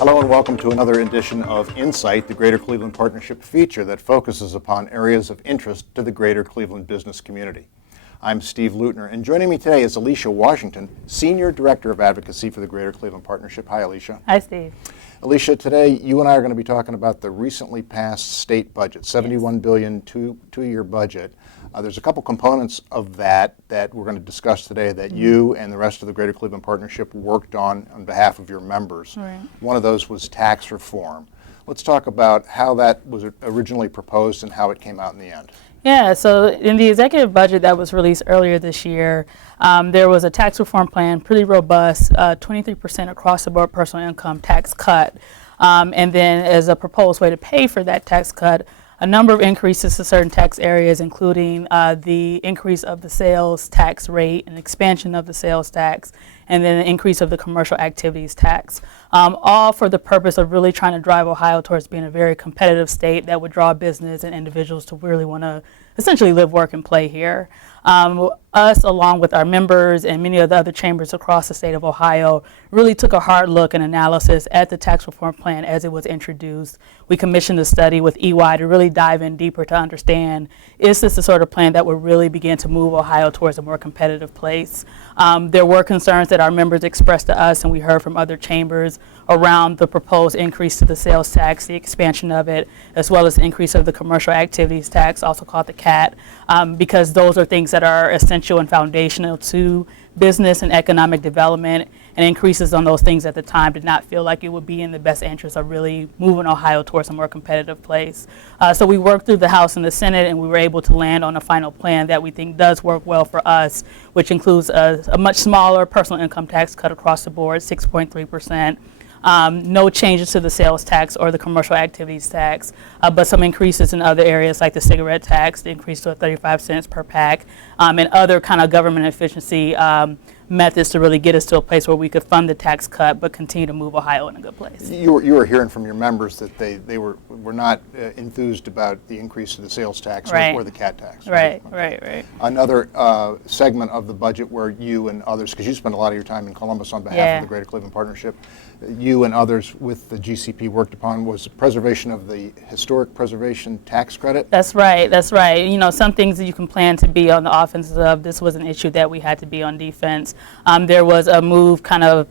Hello and welcome to another edition of Insight, the Greater Cleveland Partnership feature that focuses upon areas of interest to the greater Cleveland business community. I'm Steve Leutner, and joining me today is Alicia Washington, Senior Director of Advocacy for the Greater Cleveland Partnership. Hi, Alicia. Hi, Steve. Alicia, today you and I are going to be talking about the recently passed state budget, $71 billion two-year budget. There's a couple components of that we're going to discuss today that you and the rest of the Greater Cleveland Partnership worked on behalf of your members. Right. One of those was tax reform. Let's talk about how that was originally proposed and how it came out in the end. Yeah, so in the executive budget that was released earlier this year, there was a tax reform plan, pretty robust, 23% across the board personal income tax cut. And then as a proposed way to pay for that tax cut, a number of increases to certain tax areas, including the increase of the sales tax rate and expansion of the sales tax, and then an increase of the commercial activities tax, all for the purpose of really trying to drive Ohio towards being a very competitive state that would draw business and individuals to really want to essentially live, work, and play here. Us, along with our members and many of the other chambers across the state of Ohio, really took a hard look and analysis at the tax reform plan as it was introduced. We commissioned a study with EY to really dive in deeper to understand, is this the sort of plan that would really begin to move Ohio towards a more competitive place? There were concerns that our members expressed to us, and we heard from other chambers around the proposed increase to the sales tax, the expansion of it, as well as the increase of the commercial activities tax, also called the CAT, because those are things that are essential and foundational to business and economic development, and increases on those things at the time did not feel like it would be in the best interest of really moving Ohio towards a more competitive place. So we worked through the House and the Senate, and we were able to land on a final plan that we think does work well for us, which includes a much smaller personal income tax cut across the board, 6.3%. No changes to the sales tax or the commercial activities tax, but some increases in other areas like the cigarette tax, the increase to 35 cents per pack, and other kind of government efficiency methods to really get us to a place where we could fund the tax cut but continue to move Ohio in a good place. You were hearing from your members that they were not enthused about the increase to the sales tax or the CAT tax. Right, okay. right. Another segment of the budget where you and others, because you spend a lot of your time in Columbus on behalf of the Greater Cleveland Partnership, you and others with the GCP worked upon was preservation of the historic preservation tax credit. That's right. You know, some things that you can plan to be on the offense of, this was an issue that we had to be on defense. There was a move kind of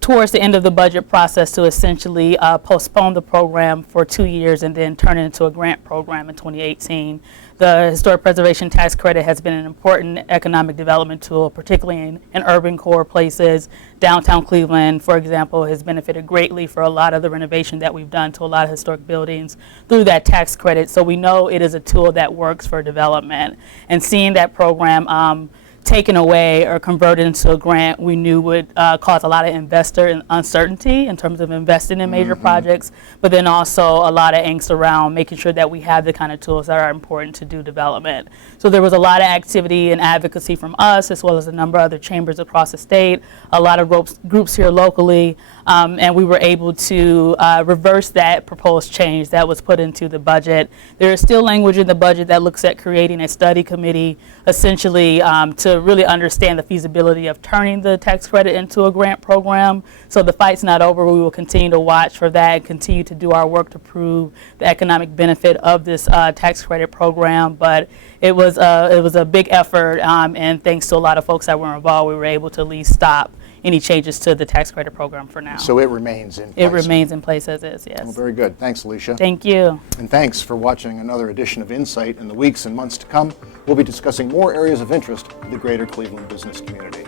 towards the end of the budget process to essentially postpone the program for 2 years and then turn it into a grant program in 2018. The historic preservation tax credit has been an important economic development tool, particularly in urban core places. Downtown Cleveland, for example, has benefited greatly for a lot of the renovation that we've done to a lot of historic buildings through that tax credit. So we know it is a tool that works for development. And seeing that program taken away or converted into a grant, we knew would cause a lot of investor uncertainty in terms of investing in major projects, but then also a lot of angst around making sure that we have the kind of tools that are important to do development. So there was a lot of activity and advocacy from us, as well as a number of other chambers across the state, a lot of groups here locally, and we were able to reverse that proposed change that was put into the budget. There is still language in the budget that looks at creating a study committee, essentially to really understand the feasibility of turning the tax credit into a grant program. So the fight's not over. We will continue to watch for that and continue to do our work to prove the economic benefit of this tax credit program. But it was a big effort, and thanks to a lot of folks that were involved, we were able to at least stop any changes to the tax credit program for now. So it remains in place? It remains in place as is, yes. Well, very good. Thanks, Alicia. Thank you. And thanks for watching another edition of Insight. In the weeks and months to come, we'll be discussing more areas of interest to the greater Cleveland business community.